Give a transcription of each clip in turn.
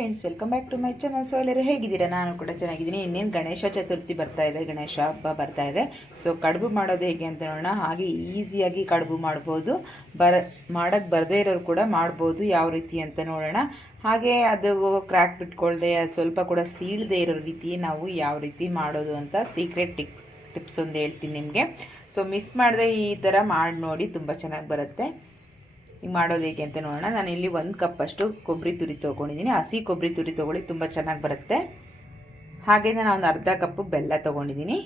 Friends, welcome back to my channel. So ಎಲ್ಲರೂ ಹೇಗಿದ್ದೀರಾ? ನಾನು ಕೂಡ ಚೆನ್ನಾಗಿದ್ದೀನಿ. ಇನ್ನೇನು ಗಣೇಶ ಚತುರ್ಥಿ ಬರ್ತಾ ಇದೆ, ಗಣೇಶ ಹಬ್ಬ ಬರ್ತಾ ಇದೆ. ಸೊ ಕಡುಬು ಮಾಡೋದು ಹೇಗೆ ಅಂತ ನೋಡೋಣ. ಹಾಗೆ ಈಸಿಯಾಗಿ ಕಡುಬು ಮಾಡ್ಬೋದು, ಮಾಡೋಕ್ಕೆ ಬರದೇ ಇರೋರು ಕೂಡ ಮಾಡ್ಬೋದು. ಯಾವ ರೀತಿ ಅಂತ ನೋಡೋಣ. ಹಾಗೆ ಅದು ಕ್ರ್ಯಾಕ್ ಬಿಟ್ಕೊಳ್ದೆ ಸ್ವಲ್ಪ ಕೂಡ ಸೀಳದೆ ಇರೋ ರೀತಿ ನಾವು ಯಾವ ರೀತಿ ಮಾಡೋದು ಅಂತ ಸೀಕ್ರೆಟ್ ಟಿಪ್ಸ್ ಒಂದು ಹೇಳ್ತೀನಿ ನಿಮಗೆ. ಸೊ ಮಿಸ್ ಮಾಡದೆ ಈ ಥರ ಮಾಡಿ ನೋಡಿ, ತುಂಬ ಚೆನ್ನಾಗಿ ಬರುತ್ತೆ. ಈಗ ಮಾಡೋದು ಹೇಗೆ ಅಂತ ನೋಡೋಣ. ನಾನು ಇಲ್ಲಿ 1 ಕಪ್ಪಷ್ಟು ಕೊಬ್ಬರಿ ತುರಿ ತೊಗೊಂಡಿದ್ದೀನಿ. ಹಸಿ ಕೊಬ್ಬರಿ ತುರಿ ತೊಗೊಳ್ಳಿ, ತುಂಬ ಚೆನ್ನಾಗಿ ಬರುತ್ತೆ. ಹಾಗೆ ನಾನು ಒಂದು ಅರ್ಧ ಕಪ್ಪು ಬೆಲ್ಲ ತೊಗೊಂಡಿದ್ದೀನಿ.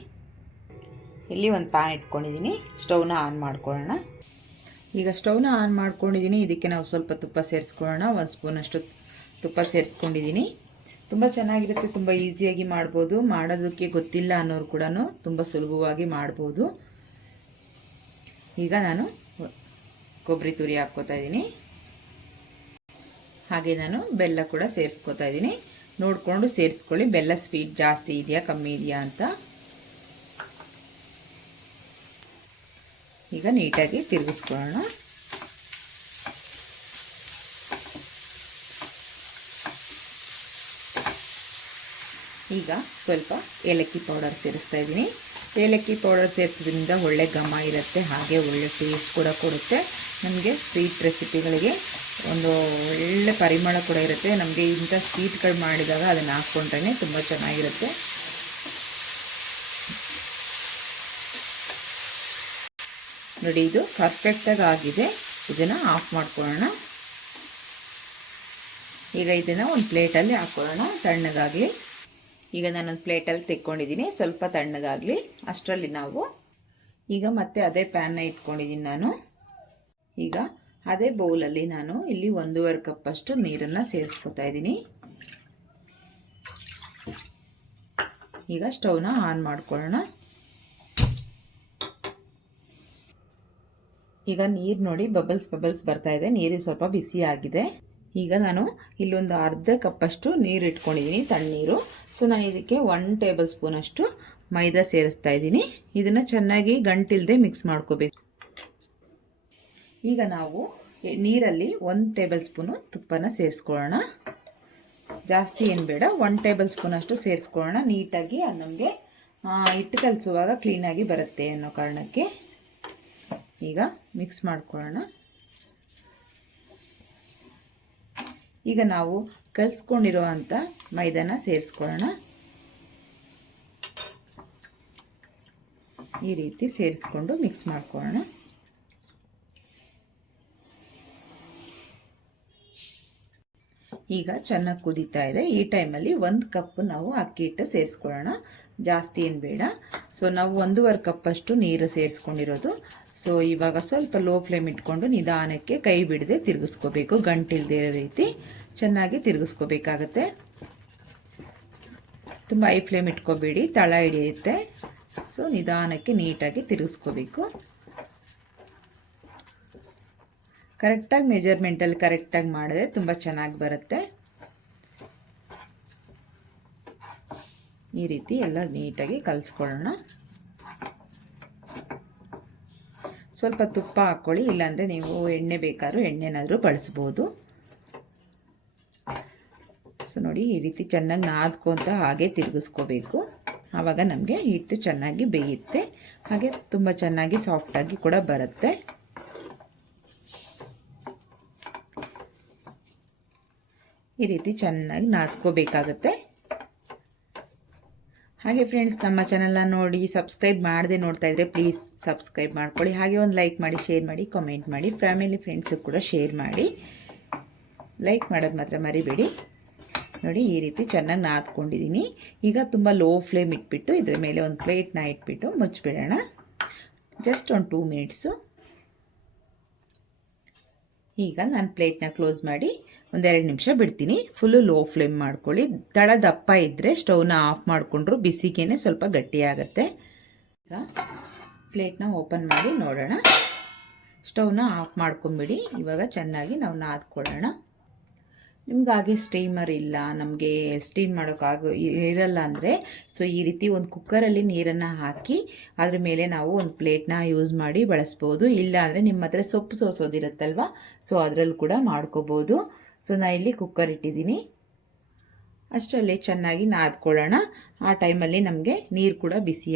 ಇಲ್ಲಿ ಒಂದು ಪ್ಯಾನ್ ಇಟ್ಕೊಂಡಿದ್ದೀನಿ. ಸ್ಟವ್ನ ಆನ್ ಮಾಡ್ಕೊಳ್ಳೋಣ. ಈಗ ಸ್ಟವ್ನ ಆನ್ ಮಾಡ್ಕೊಂಡಿದ್ದೀನಿ. ಇದಕ್ಕೆ ನಾವು ಸ್ವಲ್ಪ ತುಪ್ಪ ಸೇರಿಸ್ಕೊಳ್ಳೋಣ. 1 ಸ್ಪೂನಷ್ಟು ತುಪ್ಪ ಸೇರಿಸ್ಕೊಂಡಿದ್ದೀನಿ. ತುಂಬ ಚೆನ್ನಾಗಿರುತ್ತೆ, ತುಂಬ ಈಸಿಯಾಗಿ ಮಾಡ್ಬೋದು. ಮಾಡೋದಕ್ಕೆ ಗೊತ್ತಿಲ್ಲ ಅನ್ನೋರು ಕೂಡ ತುಂಬ ಸುಲಭವಾಗಿ ಮಾಡ್ಬೋದು. ಈಗ ನಾನು ಕೊಬ್ಬರಿ ತುರಿ ಹಾಕ್ಕೋತಾ ಇದ್ದೀನಿ. ಹಾಗೆ ನಾನು ಬೆಲ್ಲ ಕೂಡ ಸೇರಿಸ್ಕೋತಾ ಇದ್ದೀನಿ. ನೋಡಿಕೊಂಡು ಸೇರಿಸ್ಕೊಳ್ಳಿ, ಬೆಲ್ಲ ಸ್ವೀಟ್ ಜಾಸ್ತಿ ಇದೆಯಾ ಕಮ್ಮಿ ಇದೆಯಾ ಅಂತ. ಈಗ ನೀಟಾಗಿ ತಿರುಗಿಸ್ಕೊಳ್ಳೋಣ. ಈಗ ಸ್ವಲ್ಪ ಏಲಕ್ಕಿ ಪೌಡರ್ ಸೇರಿಸ್ತಾ ಇದ್ದೀನಿ. ಏಲಕ್ಕಿ ಪೌಡರ್ ಸೇರಿಸೋದ್ರಿಂದ ಒಳ್ಳೆ ಘಮ ಇರುತ್ತೆ, ಹಾಗೆ ಒಳ್ಳೆ ಟೇಸ್ಟ್ ಕೂಡ ಕೊಡುತ್ತೆ. ನಮಗೆ ಸ್ವೀಟ್ ರೆಸಿಪಿಗಳಿಗೆ ಒಂದು ಒಳ್ಳೆ ಪರಿಮಳ ಕೂಡ ಇರುತ್ತೆ. ನಮಗೆ ಇಂಥ ಸ್ವೀಟ್ಗಳು ಮಾಡಿದಾಗ ಅದನ್ನು ಹಾಕ್ಕೊಂಡ್ರೆ ತುಂಬ ಚೆನ್ನಾಗಿರುತ್ತೆ. ನೋಡಿ, ಇದು ಪರ್ಫೆಕ್ಟಾಗಿ ಆಗಿದೆ. ಇದನ್ನು ಆಫ್ ಮಾಡ್ಕೊಳ್ಳೋಣ. ಈಗ ಇದನ್ನು ಒಂದು ಪ್ಲೇಟಲ್ಲಿ ಹಾಕ್ಕೊಳ್ಳೋಣ, ತಣ್ಣಗಾಗಲಿ. ಈಗ ನಾನೊಂದು ಪ್ಲೇಟಲ್ಲಿ ತೆಕ್ಕೊಂಡಿದ್ದೀನಿ, ಸ್ವಲ್ಪ ತಣ್ಣಗಾಗಲಿ. ಅಷ್ಟರಲ್ಲಿ ನಾವು ಈಗ ಮತ್ತೆ ಅದೇ ಪ್ಯಾನ್ನ ಇಟ್ಕೊಂಡಿದ್ದೀನಿ ನಾನು. ಈಗ ಅದೇ ಬೌಲಲ್ಲಿ ನಾನು ಇಲ್ಲಿ 1.5 ಕಪ್ಪಷ್ಟು ನೀರನ್ನು ಸೇರಿಸ್ಕೊತಾ ಇದ್ದೀನಿ. ಈಗ ಸ್ಟವ್ನ ಆನ್ ಮಾಡ್ಕೊಳ್ಳೋಣ. ಈಗ ನೀರು ನೋಡಿ, ಬಬಲ್ಸ್ ಬರ್ತಾ ಇದೆ. ನೀರು ಸ್ವಲ್ಪ ಬಿಸಿ ಆಗಿದೆ. ಈಗ ನಾನು ಇಲ್ಲೊಂದು ಅರ್ಧ ಕಪ್ಪಷ್ಟು ನೀರು ಇಟ್ಕೊಂಡಿದ್ದೀನಿ, ತಣ್ಣೀರು. ಸೊ ನಾನು ಇದಕ್ಕೆ 1 ಟೇಬಲ್ ಸ್ಪೂನಷ್ಟು ಮೈದಾ ಸೇರಿಸ್ತಾ ಇದ್ದೀನಿ. ಇದನ್ನು ಚೆನ್ನಾಗಿ ಗಂಟಿಲ್ಲದೆ ಮಿಕ್ಸ್ ಮಾಡ್ಕೋಬೇಕು. ಈಗ ನಾವು ನೀರಲ್ಲಿ 1 ಟೇಬಲ್ ಸ್ಪೂನು ತುಪ್ಪನ ಸೇರಿಸ್ಕೊಳ್ಳೋಣ. ಜಾಸ್ತಿ ಏನು ಬೇಡ, 1 ಟೇಬಲ್ ಸ್ಪೂನಷ್ಟು ಸೇರಿಸ್ಕೊಳ್ಳೋಣ. ನೀಟಾಗಿ ಅದು ನಮಗೆ ಹಿಟ್ಟು ಕಲಿಸುವಾಗ ಕ್ಲೀನಾಗಿ ಬರುತ್ತೆ ಅನ್ನೋ ಕಾರಣಕ್ಕೆ. ಈಗ ಮಿಕ್ಸ್ ಮಾಡ್ಕೊಳ್ಳೋಣ. ಈಗ ನಾವು ಕಲಿಸ್ಕೊಂಡಿರೋ ಅಂಥ ಮೈದಾನ ಸೇರಿಸ್ಕೊಳ್ಳೋಣ. ಈ ರೀತಿ ಸೇರಿಸ್ಕೊಂಡು ಮಿಕ್ಸ್ ಮಾಡ್ಕೊಳ್ಳೋಣ. ಈಗ ಚೆನ್ನಾಗಿ ಕುದೀತಾ ಇದೆ. ಈ ಟೈಮಲ್ಲಿ 1 ಕಪ್ ನಾವು ಅಕ್ಕಿ ಹಿಟ್ಟು ಸೇರಿಸ್ಕೊಳ್ಳೋಣ. ಜಾಸ್ತಿ ಏನು ಬೇಡ. ಸೊ ನಾವು 1.5 ಕಪ್ಪಷ್ಟು ನೀರು ಸೇರಿಸ್ಕೊಂಡಿರೋದು. ಸೊ ಇವಾಗ ಸ್ವಲ್ಪ ಲೋ ಫ್ಲೇಮ್ ಇಟ್ಕೊಂಡು ನಿಧಾನಕ್ಕೆ ಕೈ ಬಿಡದೆ ತಿರುಗಿಸ್ಕೋಬೇಕು. ಗಂಟಿಲ್ದೇ ಇರೋ ರೀತಿ ಚೆನ್ನಾಗಿ ತಿರುಗಿಸ್ಕೋಬೇಕಾಗತ್ತೆ. ತುಂಬ ಹೈ ಫ್ಲೇಮ್ ಇಟ್ಕೋಬೇಡಿ, ತಳ ಹಿಡಿಯುತ್ತೆ. ಸೊ ನಿಧಾನಕ್ಕೆ ನೀಟಾಗಿ ತಿರುಗಿಸ್ಕೋಬೇಕು. ಕರೆಕ್ಟಾಗಿ ಮೆಜರ್ಮೆಂಟಲ್ಲಿ ಕರೆಕ್ಟಾಗಿ ಮಾಡಿದ್ರೆ ತುಂಬ ಚೆನ್ನಾಗಿ ಬರುತ್ತೆ. ಈ ರೀತಿ ಎಲ್ಲ ನೀಟಾಗಿ ಕಲಿಸ್ಕೊಳ್ಳೋಣ. ಸ್ವಲ್ಪ ತುಪ್ಪ ಹಾಕ್ಕೊಳ್ಳಿ, ಇಲ್ಲಾಂದರೆ ನೀವು ಎಣ್ಣೆ ಬೇಕಾದ್ರೂ ಎಣ್ಣೆನಾದರೂ ಬಳಸ್ಬೋದು. ಸೊ ನೋಡಿ, ಈ ರೀತಿ ಚೆನ್ನಾಗಿ ನಾದ್ಕೊಂತ ಹಾಗೆ ತಿರುಗಿಸ್ಕೋಬೇಕು. ಆವಾಗ ನಮಗೆ ಹಿಟ್ಟು ಚೆನ್ನಾಗಿ ಬೇಯುತ್ತೆ, ಹಾಗೆ ತುಂಬ ಚೆನ್ನಾಗಿ ಸಾಫ್ಟಾಗಿ ಕೂಡ ಬರುತ್ತೆ. ಈ ರೀತಿ ಚೆನ್ನಾಗಿ ನಾದ್ಕೋಬೇಕಾಗತ್ತೆ. ಹಾಗೆ ಫ್ರೆಂಡ್ಸ್, ನಮ್ಮ ಚಾನಲ್ನ ನೋಡಿ ಸಬ್ಸ್ಕ್ರೈಬ್ ಮಾಡದೆ ನೋಡ್ತಾ ಇದ್ದರೆ ಪ್ಲೀಸ್ ಸಬ್ಸ್ಕ್ರೈಬ್ ಮಾಡ್ಕೊಳ್ಳಿ. ಹಾಗೆ ಒಂದು ಲೈಕ್ ಮಾಡಿ, ಶೇರ್ ಮಾಡಿ, ಕಾಮೆಂಟ್ ಮಾಡಿ. ಫ್ಯಾಮಿಲಿ ಫ್ರೆಂಡ್ಸು ಕೂಡ ಶೇರ್ ಮಾಡಿ. ಲೈಕ್ ಮಾಡೋದು ಮಾತ್ರ ಮರಿಬೇಡಿ. ನೋಡಿ, ಈ ರೀತಿ ಚೆನ್ನಾಗಿ ನಾದ್ಕೊಂಡಿದ್ದೀನಿ. ಈಗ ತುಂಬ ಲೋ ಫ್ಲೇಮ್ ಇಟ್ಬಿಟ್ಟು ಇದ್ರ ಮೇಲೆ ಒಂದು ಪ್ಲೇಟ್ನ ಇಟ್ಬಿಟ್ಟು ಮುಚ್ಚಿಬಿಡೋಣ. ಜಸ್ಟ್ ಒಂದು 2 ಮಿನಿಟ್ಸು. ಈಗ ನಾನು ಪ್ಲೇಟ್ನ ಕ್ಲೋಸ್ ಮಾಡಿ 1-2 ನಿಮಿಷ ಬಿಡ್ತೀನಿ. ಫುಲ್ಲು ಲೋ ಫ್ಲೇಮ್ ಮಾಡ್ಕೊಳ್ಳಿ. ತಳ ದಪ್ಪ ಇದ್ದರೆ ಸ್ಟವ್ನ ಆಫ್ ಮಾಡಿಕೊಂಡ್ರು ಬಿಸಿಗೇನೆ ಸ್ವಲ್ಪ ಗಟ್ಟಿಯಾಗತ್ತೆ. ಈಗ ಪ್ಲೇಟ್ನ ಓಪನ್ ಮಾಡಿ ನೋಡೋಣ. ಸ್ಟವ್ನ ಆಫ್ ಮಾಡ್ಕೊಂಬಿಡಿ. ಇವಾಗ ಚೆನ್ನಾಗಿ ನಾವು ನಾದ್ಕೊಳ್ಳೋಣ. ನಿಮ್ಗೆ ಹಾಗೆ ಸ್ಟೀಮರ್ ಇಲ್ಲ, ನಮಗೆ ಸ್ಟೀಮ್ ಮಾಡೋಕ್ಕಾಗೋ ಇರಲ್ಲ ಅಂದರೆ, ಸೊ ಈ ರೀತಿ ಒಂದು ಕುಕ್ಕರಲ್ಲಿ ನೀರನ್ನು ಹಾಕಿ ಅದ್ರ ಮೇಲೆ ನಾವು ಒಂದು ಪ್ಲೇಟ್ನ ಯೂಸ್ ಮಾಡಿ ಬಳಸ್ಬೋದು. ಇಲ್ಲ ಅಂದರೆ ನಿಮ್ಮ ಹತ್ರ ಸೊಪ್ಪು ಸೋಸೋದಿರುತ್ತಲ್ವ, ಸೊ ಅದರಲ್ಲೂ ಕೂಡ ಮಾಡ್ಕೋಬೋದು. ಸೊ ನಾನು ಇಲ್ಲಿ ಕುಕ್ಕರ್ ಇಟ್ಟಿದ್ದೀನಿ. ಅಷ್ಟರಲ್ಲಿ ಚೆನ್ನಾಗಿ ನಾದ್ಕೊಳ್ಳೋಣ. ಆ ಟೈಮಲ್ಲಿ ನಮಗೆ ನೀರು ಕೂಡ ಬಿಸಿ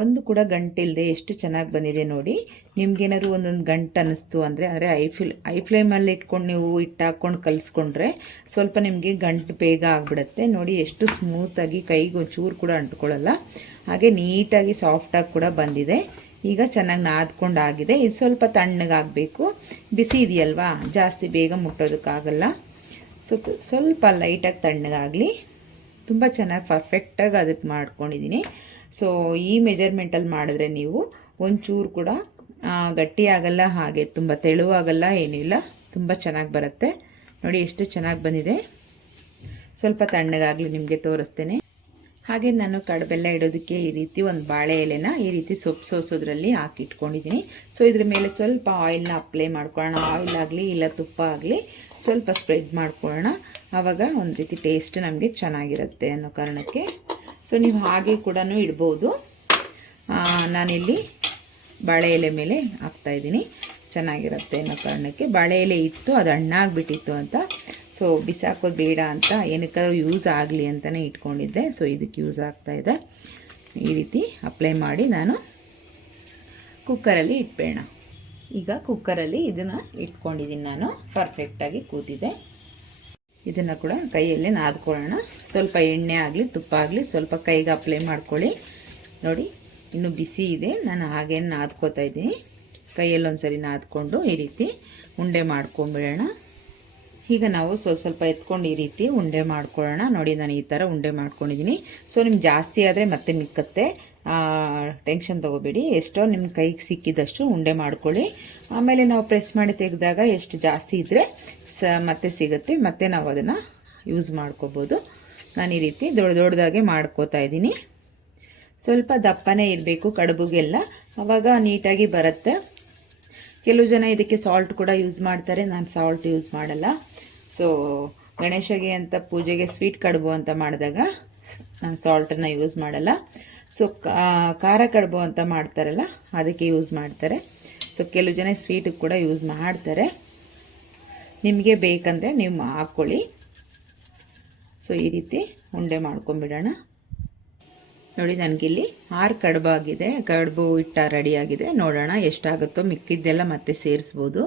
ಒಂದು ಕೂಡ ಗಂಟಿಲ್ಲದೆ ಎಷ್ಟು ಚೆನ್ನಾಗಿ ಬಂದಿದೆ ನೋಡಿ. ನಿಮ್ಗೇನಾದ್ರು ಒಂದೊಂದು ಗಂಟು ಅನ್ನಿಸ್ತು ಅಂದರೆ ಐ ಫ್ಲೇಮಲ್ಲಿ ಇಟ್ಕೊಂಡು ನೀವು ಹಾಕ್ಕೊಂಡು ಕಲಿಸ್ಕೊಂಡ್ರೆ ಸ್ವಲ್ಪ ನಿಮಗೆ ಗಂಟು ಬೇಗ ಆಗಿಬಿಡುತ್ತೆ. ನೋಡಿ ಎಷ್ಟು ಸ್ಮೂತಾಗಿ ಕೈಗೆ ಒಂಚೂರು ಕೂಡ ಅಂಟ್ಕೊಳ್ಳಲ್ಲ, ಹಾಗೆ ನೀಟಾಗಿ ಸಾಫ್ಟಾಗಿ ಕೂಡ ಬಂದಿದೆ. ಈಗ ಚೆನ್ನಾಗಿ ನಾದ್ಕೊಂಡು ಆಗಿದೆ. ಇದು ಸ್ವಲ್ಪ ತಣ್ಣಗಾಗಬೇಕು, ಬಿಸಿ ಇದೆಯಲ್ವಾ ಜಾಸ್ತಿ ಬೇಗ ಮುಟ್ಟೋದಕ್ಕಾಗಲ್ಲ. ಸ್ವಲ್ಪ ಲೈಟಾಗಿ ತಣ್ಣಗಾಗಲಿ. ತುಂಬ ಚೆನ್ನಾಗಿ ಪರ್ಫೆಕ್ಟಾಗಿ ಅದಕ್ಕೆ ಮಾಡ್ಕೊಂಡಿದ್ದೀನಿ. ಸೊ ಈ ಮೆಜರ್ಮೆಂಟಲ್ಲಿ ಮಾಡಿದ್ರೆ ನೀವು ಒಂಚೂರು ಕೂಡ ಗಟ್ಟಿ ಆಗಲ್ಲ, ಹಾಗೆ ತುಂಬ ತೆಳುವಾಗಲ್ಲ, ಏನಿಲ್ಲ, ತುಂಬ ಚೆನ್ನಾಗಿ ಬರುತ್ತೆ. ನೋಡಿ ಎಷ್ಟು ಚೆನ್ನಾಗಿ ಬಂದಿದೆ. ಸ್ವಲ್ಪ ತಣ್ಣಗಾಗಲಿ ನಿಮಗೆ ತೋರಿಸ್ತೇನೆ. ಹಾಗೆ ನಾನು ಕಡುಬೆಲ್ಲ ಇಡೋದಕ್ಕೆ ಈ ರೀತಿ ಒಂದು ಬಾಳೆ ಎಲೆನ ಈ ರೀತಿ ಸೊಪ್ಪು ಸೋಸೋದ್ರಲ್ಲಿ ಹಾಕಿ ಇಟ್ಕೊಂಡಿದ್ದೀನಿ. ಸೊ ಇದ್ರ ಮೇಲೆ ಸ್ವಲ್ಪ ಆಯಿಲ್ನ ಅಪ್ಲೈ ಮಾಡ್ಕೊಳ್ಳೋಣ. ಆಯಿಲ್ ಆಗಲಿ ಇಲ್ಲ ತುಪ್ಪ ಆಗಲಿ ಸ್ವಲ್ಪ ಸ್ಪ್ರೆಡ್ ಮಾಡ್ಕೊಳ್ಳೋಣ. ಆವಾಗ ಒಂದು ರೀತಿ ಟೇಸ್ಟ್ ನಮಗೆ ಚೆನ್ನಾಗಿರುತ್ತೆ ಅನ್ನೋ ಕಾರಣಕ್ಕೆ. ಸೊ ನೀವು ಹಾಗೆ ಕೂಡ ಇಡ್ಬೋದು. ನಾನಿಲ್ಲಿ ಬಾಳೆ ಎಲೆ ಮೇಲೆ ಹಾಕ್ತಾಯಿದ್ದೀನಿ, ಚೆನ್ನಾಗಿರುತ್ತೆ ಅನ್ನೋ ಕಾರಣಕ್ಕೆ. ಬಾಳೆ ಎಲೆ ಇತ್ತು, ಅದು ಹಣ್ಣಾಗಿಬಿಟ್ಟಿತ್ತು ಅಂತ, ಸೊ ಬಿಸಾಕೋದು ಬೇಡ ಅಂತ ಏನಕ್ಕಾದ್ರೂ ಯೂಸ್ ಆಗಲಿ ಅಂತಲೇ ಇಟ್ಕೊಂಡಿದ್ದೆ. ಸೊ ಇದಕ್ಕೆ ಯೂಸ್ ಆಗ್ತಾಯಿದೆ. ಈ ರೀತಿ ಅಪ್ಲೈ ಮಾಡಿ ನಾನು ಕುಕ್ಕರಲ್ಲಿ ಇಟ್ಬೇಡ. ಈಗ ಕುಕ್ಕರಲ್ಲಿ ಇದನ್ನು ಇಟ್ಕೊಂಡಿದ್ದೀನಿ ನಾನು, ಪರ್ಫೆಕ್ಟಾಗಿ ಕೂತಿದೆ. ಇದನ್ನು ಕೂಡ ಕೈಯಲ್ಲೇ ನಾದ್ಕೊಳ್ಳೋಣ. ಸ್ವಲ್ಪ ಎಣ್ಣೆ ಆಗಲಿ ತುಪ್ಪ ಆಗಲಿ ಸ್ವಲ್ಪ ಕೈಗೆ ಅಪ್ಲೈ ಮಾಡ್ಕೊಳ್ಳಿ. ನೋಡಿ ಇನ್ನೂ ಬಿಸಿ ಇದೆ, ನಾನು ಹಾಗೇ ನಾದ್ಕೋತಾ ಇದ್ದೀನಿ. ಕೈಯಲ್ಲಿ ಒಂದ್ಸರಿ ನಾದ್ಕೊಂಡು ಈ ರೀತಿ ಉಂಡೆ ಮಾಡ್ಕೊಂಬಿಡೋಣ. ಈಗ ನಾವು ಸ್ವಲ್ಪ ಎತ್ಕೊಂಡು ಈ ರೀತಿ ಉಂಡೆ ಮಾಡ್ಕೊಳ್ಳೋಣ. ನೋಡಿ ನಾನು ಈ ಥರ ಉಂಡೆ ಮಾಡ್ಕೊಂಡಿದ್ದೀನಿ. ಸೊ ನಿಮ್ಗೆ ಜಾಸ್ತಿ ಆದರೆ ಮತ್ತೆ ಮಿಕ್ಕತ್ತೆ, ಟೆನ್ಷನ್ ತೊಗೋಬೇಡಿ. ಎಷ್ಟೋ ನಿಮ್ಮ ಕೈಗೆ ಸಿಕ್ಕಿದಷ್ಟು ಉಂಡೆ ಮಾಡ್ಕೊಳ್ಳಿ. ಆಮೇಲೆ ನಾವು ಪ್ರೆಸ್ ಮಾಡಿ ತೆಗೆದಾಗ ಎಷ್ಟು ಜಾಸ್ತಿ ಇದ್ದರೆ ಮತ್ತೆ ಸಿಗುತ್ತೆ, ಮತ್ತೆ ನಾವು ಅದನ್ನು ಯೂಸ್ ಮಾಡ್ಕೋಬೋದು. ನಾನು ಈ ರೀತಿ ದೊಡ್ಡದಾಗೆ ಮಾಡ್ಕೋತಾ ಇದ್ದೀನಿ. ಸ್ವಲ್ಪ ದಪ್ಪನೇ ಇರಬೇಕು ಕಡುಬುಗೆಲ್ಲ, ಆವಾಗ ನೀಟಾಗಿ ಬರುತ್ತೆ. ಕೆಲವು ಜನ ಇದಕ್ಕೆ ಸಾಲ್ಟ್ ಕೂಡ ಯೂಸ್ ಮಾಡ್ತಾರೆ, ನಾನು ಸಾಲ್ಟ್ ಯೂಸ್ ಮಾಡಲ್ಲ. ಸೊ ಗಣೇಶಗೆ ಅಂತ ಪೂಜೆಗೆ ಸ್ವೀಟ್ ಕಡುಬು ಅಂತ ಮಾಡಿದಾಗ ನಾನು ಸಾಲ್ಟನ್ನು ಯೂಸ್ ಮಾಡಲ್ಲ. ಸೊ ಖಾರ ಕಡುಬು ಅಂತ ಮಾಡ್ತಾರಲ್ಲ ಅದಕ್ಕೆ ಯೂಸ್ ಮಾಡ್ತಾರೆ. ಸೊ ಕೆಲವು ಜನ ಸ್ವೀಟಿಗೆ ಕೂಡ ಯೂಸ್ ಮಾಡ್ತಾರೆ, ನಿಮಗೆ ಬೇಕಂದರೆ ನೀವು ಹಾಕ್ಕೊಳ್ಳಿ. ಸೊ ಈ ರೀತಿ ಉಂಡೆ ಮಾಡ್ಕೊಂಬಿಡೋಣ. ನೋಡಿ ನನಗಿಲ್ಲಿ 6 ಕಡುಬಾಗಿದೆ, ಕಡುಬು ಹಿಟ್ಟ ರೆಡಿಯಾಗಿದೆ. ನೋಡೋಣ ಎಷ್ಟಾಗುತ್ತೋ, ಮಿಕ್ಕಿದ್ದೆಲ್ಲ ಮತ್ತೆ ಸೇರಿಸ್ಬೋದು.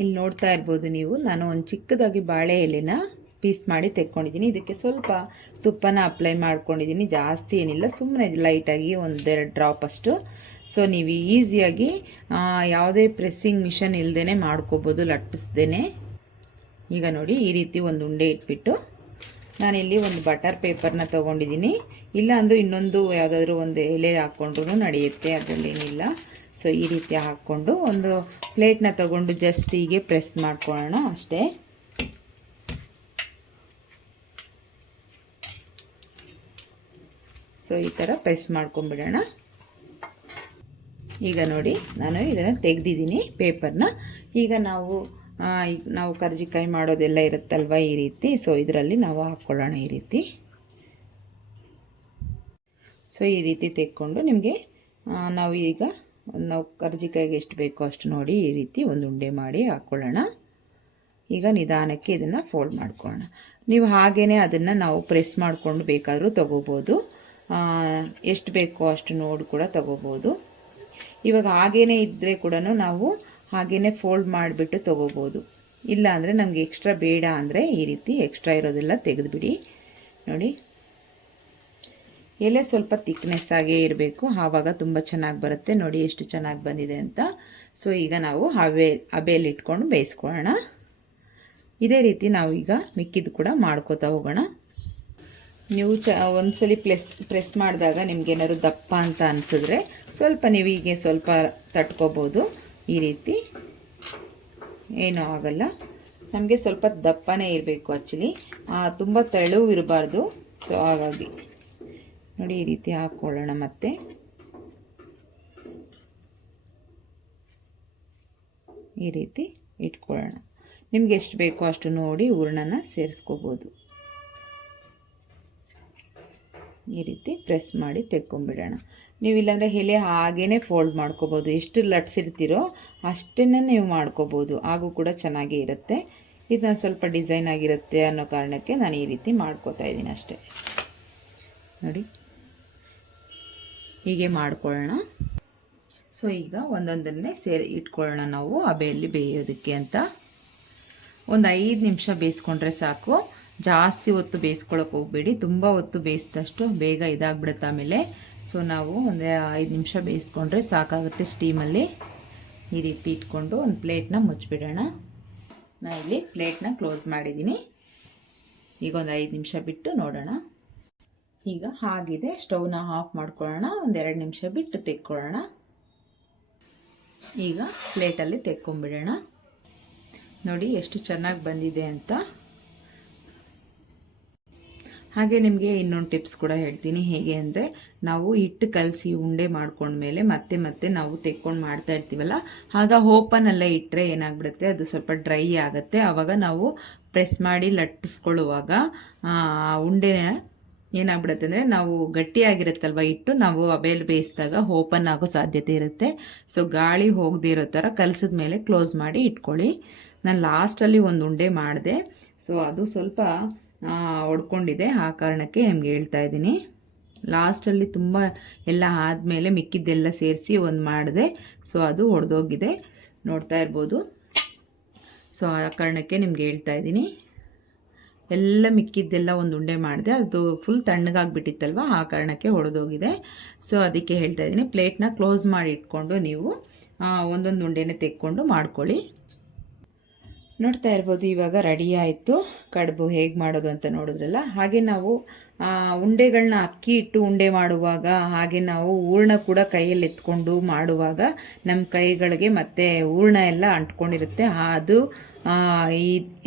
ಇಲ್ಲಿ ನೋಡ್ತಾ ಇರ್ಬೋದು ನೀವು, ನಾನು ಒಂದು ಚಿಕ್ಕದಾಗಿ ಬಾಳೆ ಎಲೆನ ಪೀಸ್ ಮಾಡಿ ತೆಕ್ಕೊಂಡಿದ್ದೀನಿ. ಇದಕ್ಕೆ ಸ್ವಲ್ಪ ತುಪ್ಪನ ಅಪ್ಲೈ ಮಾಡ್ಕೊಂಡಿದ್ದೀನಿ, ಜಾಸ್ತಿ ಏನಿಲ್ಲ, ಸುಮ್ಮನೆ ಲೈಟಾಗಿ 1-2 ಡ್ರಾಪ್ ಅಷ್ಟು. ಸೊ ನೀವು ಈಸಿಯಾಗಿ ಯಾವುದೇ ಪ್ರೆಸ್ಸಿಂಗ್ ಮಿಷನ್ ಇಲ್ಲದೇ ಮಾಡ್ಕೋಬೋದು, ಲಟ್ಟಿಸ್ದೇ. ಈಗ ನೋಡಿ ಈ ರೀತಿ ಒಂದು ಉಂಡೆ ಇಟ್ಬಿಟ್ಟು ನಾನಿಲ್ಲಿ ಒಂದು ಬಟರ್ ಪೇಪರ್ನ ತೊಗೊಂಡಿದ್ದೀನಿ. ಇಲ್ಲ ಅಂದರೆ ಇನ್ನೊಂದು ಯಾವುದಾದ್ರೂ ಒಂದು ಎಲೆ ಹಾಕ್ಕೊಂಡ್ರೂ ನಡೆಯುತ್ತೆ, ಅದರಲ್ಲೇನಿಲ್ಲ. ಸೊ ಈ ರೀತಿ ಹಾಕ್ಕೊಂಡು ಒಂದು ಪ್ಲೇಟ್ನ ತೊಗೊಂಡು ಜಸ್ಟ್ ಹೀಗೆ ಪ್ರೆಸ್ ಮಾಡ್ಕೊಳ್ಳೋಣ ಅಷ್ಟೇ. ಸೊ ಈ ಥರ ಪ್ರೆಸ್ ಮಾಡ್ಕೊಂಬಿಡೋಣ. ಈಗ ನೋಡಿ ನಾನು ಇದನ್ನು ತೆಗೆದಿದ್ದೀನಿ ಪೇಪರ್ನ. ಈಗ ನಾವು ಕರ್ಜಿಕಾಯಿ ಮಾಡೋದೆಲ್ಲ ಇರುತ್ತಲ್ವ ಈ ರೀತಿ. ಸೊ ಇದರಲ್ಲಿ ನಾವು ಹಾಕ್ಕೊಳ್ಳೋಣ ಈ ರೀತಿ. ಸೊ ಈ ರೀತಿ ತೆಕ್ಕೊಂಡು ನಿಮಗೆ ನಾವು ಕರ್ಜಿಕಾಯಿಗೆ ಎಷ್ಟು ಬೇಕೋ ಅಷ್ಟು ನೋಡಿ ಈ ರೀತಿ ಒಂದು ಉಂಡೆ ಮಾಡಿ ಹಾಕ್ಕೊಳ್ಳೋಣ. ಈಗ ನಿಧಾನಕ್ಕೆ ಇದನ್ನು ಫೋಲ್ಡ್ ಮಾಡ್ಕೊಳ್ಳೋಣ. ನೀವು ಹಾಗೇ ಅದನ್ನು ನಾವು ಪ್ರೆಸ್ ಮಾಡಿಕೊಂಡು ಬೇಕಾದರೂ ತೊಗೋಬೋದು, ಎಷ್ಟು ಬೇಕೋ ಅಷ್ಟು ನೋಡಿ ಕೂಡ ತೊಗೋಬೋದು. ಇವಾಗ ಹಾಗೇ ಇದ್ದರೆ ಕೂಡ ನಾವು ಹಾಗೇ ಫೋಲ್ಡ್ ಮಾಡಿಬಿಟ್ಟು ತೊಗೋಬೋದು. ಇಲ್ಲ ಅಂದರೆ ನಮಗೆ ಎಕ್ಸ್ಟ್ರಾ ಬೇಡ ಅಂದರೆ ಈ ರೀತಿ ಎಕ್ಸ್ಟ್ರಾ ಇರೋದೆಲ್ಲ ತೆಗೆದುಬಿಡಿ. ನೋಡಿ ಎಲೆ ಸ್ವಲ್ಪ ಥಿಕ್ನೆಸ್ ಆಗೇ ಇರಬೇಕು, ಆವಾಗ ತುಂಬ ಚೆನ್ನಾಗಿ ಬರುತ್ತೆ. ನೋಡಿ ಎಷ್ಟು ಚೆನ್ನಾಗಿ ಬಂದಿದೆ ಅಂತ. ಸೊ ಈಗ ನಾವು ಹಬೆಯಲ್ಲಿ ಇಟ್ಕೊಂಡು ಬೇಯಿಸ್ಕೊಳ್ಳೋಣ. ಇದೇ ರೀತಿ ನಾವು ಈಗ ಮಿಕ್ಕಿದ್ದು ಕೂಡ ಮಾಡ್ಕೋತಾ ಹೋಗೋಣ. ನೀವು ಒಂದ್ಸಲಿ ಪ್ರೆಸ್ ಮಾಡಿದಾಗ ನಿಮ್ಗೇನಾದ್ರು ದಪ್ಪ ಅಂತ ಅನಿಸಿದ್ರೆ ಸ್ವಲ್ಪ ನೀವು ಹೀಗೆ ಸ್ವಲ್ಪ ತಟ್ಕೋಬೋದು. ಈ ರೀತಿ ಏನೂ ಆಗಲ್ಲ. ನಮಗೆ ಸ್ವಲ್ಪ ದಪ್ಪನೇ ಇರಬೇಕು ಆ್ಯಕ್ಚುಲಿ, ತುಂಬ ತೆಳುವು ಇರಬಾರ್ದು. ಸೊ ಹಾಗಾಗಿ ನೋಡಿ ಈ ರೀತಿ ಹಾಕ್ಕೊಳ್ಳೋಣ. ಮತ್ತೆ ಈ ರೀತಿ ಇಟ್ಕೊಳ್ಳೋಣ. ನಿಮ್ಗೆ ಎಷ್ಟು ಬೇಕೋ ಅಷ್ಟು ನೋಡಿ ಹೂರಣನ ಸೇರಿಸ್ಕೋಬೋದು. ಈ ರೀತಿ ಪ್ರೆಸ್ ಮಾಡಿ ತೆಕ್ಕೊಂಬಿಡೋಣ. ನೀವು ಇಲ್ಲಾಂದರೆ ಎಲೆ ಹಾಗೇ ಫೋಲ್ಡ್ ಮಾಡ್ಕೋಬೋದು. ಎಷ್ಟು ಲಟ್ಸಿರ್ತೀರೋ ಅಷ್ಟನ್ನೇ ನೀವು ಮಾಡ್ಕೋಬೋದು, ಹಾಗೂ ಕೂಡ ಚೆನ್ನಾಗೇ ಇರುತ್ತೆ. ಇದನ್ನ ಸ್ವಲ್ಪ ಡಿಸೈನ್ ಆಗಿರುತ್ತೆ ಅನ್ನೋ ಕಾರಣಕ್ಕೆ ನಾನು ಈ ರೀತಿ ಮಾಡ್ಕೋತಾ ಇದ್ದೀನಿ ಅಷ್ಟೇ. ನೋಡಿ ಹೀಗೆ ಮಾಡ್ಕೊಳ್ಳೋಣ. ಸೊ ಈಗ ಒಂದೊಂದನ್ನೇ ಸೇರಿ ಇಟ್ಕೊಳ್ಳೋಣ ನಾವು ಹಬೆಯಲ್ಲಿ ಬೇಯೋದಕ್ಕೆ ಅಂತ. ಒಂದು 5 ನಿಮಿಷ ಬೇಯಿಸ್ಕೊಂಡ್ರೆ ಸಾಕು. ಜಾಸ್ತಿ ಹೊತ್ತು ಬೇಯಿಸ್ಕೊಳ್ಳೋಕೆ ಹೋಗಬೇಡಿ, ತುಂಬ ಹೊತ್ತು ಬೇಯಿಸಿದಷ್ಟು ಬೇಗ ಇದಾಗ್ಬಿಡುತ್ತೆ ಆಮೇಲೆ. ಸೊ ನಾವು ಒಂದು 5 ನಿಮಿಷ ಬೇಯಿಸ್ಕೊಂಡ್ರೆ ಸಾಕಾಗುತ್ತೆ ಸ್ಟೀಮಲ್ಲಿ. ಈ ರೀತಿ ಇಟ್ಕೊಂಡು ಒಂದು ಪ್ಲೇಟ್ನ ಮುಚ್ಚಿಬಿಡೋಣ. ನಾನು ಇಲ್ಲಿ ಪ್ಲೇಟ್ನ ಕ್ಲೋಸ್ ಮಾಡಿದ್ದೀನಿ. ಈಗ ಒಂದು 5 ನಿಮಿಷ ಬಿಟ್ಟು ನೋಡೋಣ. ಈಗ ಆಗಿದೆ, ಸ್ಟವ್ನ ಆಫ್ ಮಾಡ್ಕೊಳ್ಳೋಣ. ಒಂದು 2 ನಿಮಿಷ ಬಿಟ್ಟು ತೆಕ್ಕೊಳ್ಳೋಣ. ಈಗ ಪ್ಲೇಟಲ್ಲಿ ತೆಕ್ಕೊಂಬಿಡೋಣ. ನೋಡಿ ಎಷ್ಟು ಚೆನ್ನಾಗಿ ಬಂದಿದೆ ಅಂತ. ಹಾಗೆ ನಿಮಗೆ ಇನ್ನೊಂದು ಟಿಪ್ಸ್ ಕೂಡ ಹೇಳ್ತೀನಿ. ಹೇಗೆ ಅಂದರೆ, ನಾವು ಹಿಟ್ಟು ಕಲಸಿ ಉಂಡೆ ಮಾಡ್ಕೊಂಡ್ಮೇಲೆ ಮತ್ತೆ ಮತ್ತೆ ನಾವು ತೆಕ್ಕೊಂಡು ಮಾಡ್ತಾ ಇರ್ತೀವಲ್ಲ, ಆಗ ಓಪನಲ್ಲೇ ಇಟ್ಟರೆ ಏನಾಗ್ಬಿಡುತ್ತೆ, ಅದು ಸ್ವಲ್ಪ ಡ್ರೈ ಆಗುತ್ತೆ. ಆವಾಗ ನಾವು ಪ್ರೆಸ್ ಮಾಡಿ ಲಟ್ಟಿಸ್ಕೊಳ್ಳುವಾಗ ಉಂಡೆ ಏನಾಗ್ಬಿಡುತ್ತೆ ಅಂದರೆ, ನಾವು ಗಟ್ಟಿಯಾಗಿರುತ್ತಲ್ವ ಹಿಟ್ಟು, ನಾವು ಹಬೆಯಲ್ಲಿ ಬೇಯಿಸಿದಾಗ ಓಪನ್ ಆಗೋ ಸಾಧ್ಯತೆ ಇರುತ್ತೆ. ಸೊ ಗಾಳಿ ಹೋಗದೇ ಇರೋ ಥರ ಕಲಸಿದ ಮೇಲೆ ಕ್ಲೋಸ್ ಮಾಡಿ ಇಟ್ಕೊಳ್ಳಿ. ನಾನು ಲಾಸ್ಟಲ್ಲಿ ಒಂದು ಉಂಡೆ ಮಾಡಿದೆ, ಸೊ ಅದು ಸ್ವಲ್ಪ ಒಡ್ಕೊಂಡಿದೆ, ಆ ಕಾರಣಕ್ಕೆ ನಿಮ್ಗೆ ಹೇಳ್ತಾ ಇದ್ದೀನಿ. ಲಾಸ್ಟಲ್ಲಿ ತುಂಬ ಎಲ್ಲ ಆದಮೇಲೆ ಮಿಕ್ಕಿದ್ದೆಲ್ಲ ಸೇರಿಸಿ ಒಂದು ಮಾಡಿದೆ, ಸೊ ಅದು ಒಡೆದೋಗಿದೆ, ನೋಡ್ತಾ ಇರ್ಬೋದು. ಸೊ ಆ ಕಾರಣಕ್ಕೆ ನಿಮ್ಗೆ ಹೇಳ್ತಾ ಇದ್ದೀನಿ. ಎಲ್ಲ ಮಿಕ್ಕಿದ್ದೆಲ್ಲ ಒಂದು ಉಂಡೆ ಮಾಡಿದೆ, ಅದು ಫುಲ್ ತಣ್ಣಗಾಗ್ಬಿಟ್ಟಿತ್ತಲ್ವ, ಆ ಕಾರಣಕ್ಕೆ ಒಡೆದೋಗಿದೆ. ಸೊ ಅದಕ್ಕೆ ಹೇಳ್ತಾ ಇದ್ದೀನಿ, ಪ್ಲೇಟ್ನ ಕ್ಲೋಸ್ ಮಾಡಿ ಇಟ್ಕೊಂಡು ನೀವು ಒಂದೊಂದು ಉಂಡೆನೇ ತೆಕ್ಕೊಂಡು ಮಾಡ್ಕೊಳ್ಳಿ. ನೋಡ್ತಾ ಇರ್ಬೋದು, ಇವಾಗ ರೆಡಿ ಆಯಿತು ಕಡುಬು. ಹೇಗೆ ಮಾಡೋದು ಅಂತ ನೋಡಿದ್ರಲ್ಲ. ಹಾಗೆ ನಾವು ಉಂಡೆಗಳನ್ನ ಅಕ್ಕಿ ಇಟ್ಟು ಉಂಡೆ ಮಾಡುವಾಗ, ಹಾಗೆ ನಾವು ಹೂರ್ಣ ಕೂಡ ಕೈಯಲ್ಲಿ ಎತ್ಕೊಂಡು ಮಾಡುವಾಗ ನಮ್ಮ ಕೈಗಳಿಗೆ ಮತ್ತು ಹೂರ್ಣ ಎಲ್ಲ ಅಂಟ್ಕೊಂಡಿರುತ್ತೆ, ಅದು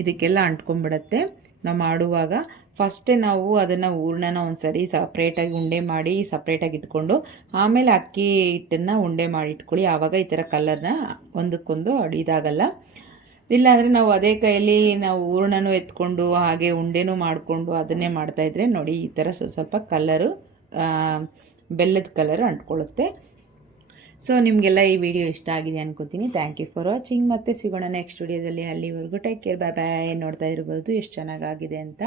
ಇದಕ್ಕೆಲ್ಲ ಅಂಟ್ಕೊಂಡ್ಬಿಡುತ್ತೆ. ನಾವು ಮಾಡುವಾಗ ಫಸ್ಟೇ ನಾವು ಅದನ್ನು ಹೂರ್ಣನ ಒಂದು ಸರಿ ಸಪ್ರೇಟಾಗಿ ಉಂಡೆ ಮಾಡಿ ಸಪ್ರೇಟಾಗಿ ಇಟ್ಕೊಂಡು ಆಮೇಲೆ ಅಕ್ಕಿ ಹಿಟ್ಟನ್ನು ಉಂಡೆ ಮಾಡಿ ಇಟ್ಕೊಳ್ಳಿ. ಆವಾಗ ಈ ಥರ ಕಲರ್ನ ಒಂದಕ್ಕೊಂದು ಇದಾಗಲ್ಲ. ಇಲ್ಲಾಂದರೆ ನಾವು ಅದೇ ಕೈಯಲ್ಲಿ ನಾವು ಹೂರ್ಣನೂ ಎತ್ಕೊಂಡು ಹಾಗೆ ಉಂಡೆನೂ ಮಾಡಿಕೊಂಡು ಅದನ್ನೇ ಮಾಡ್ತಾಯಿದ್ರೆ ನೋಡಿ ಈ ಥರ ಸ್ವಲ್ಪ ಕಲರು ಬೆಲ್ಲದ ಕಲರು ಅಂಟ್ಕೊಳ್ಳುತ್ತೆ. ಸೊ ನಿಮಗೆಲ್ಲ ಈ ವಿಡಿಯೋ ಇಷ್ಟ ಆಗಿದೆ ಅನ್ಕೋತೀನಿ. Thank you for watching. ಮತ್ತೆ ಸಿಗೋಣ ನೆಕ್ಸ್ಟ್ ವಿಡಿಯೋದಲ್ಲಿ. ಅಲ್ಲಿವರೆಗೂ ಟೇಕ್ ಕೇರ್, ಬಾಯ್ ಬಾಯ್. ನೋಡ್ತಾ ಇರ್ಬೋದು ಎಷ್ಟು ಚೆನ್ನಾಗಾಗಿದೆ ಅಂತ.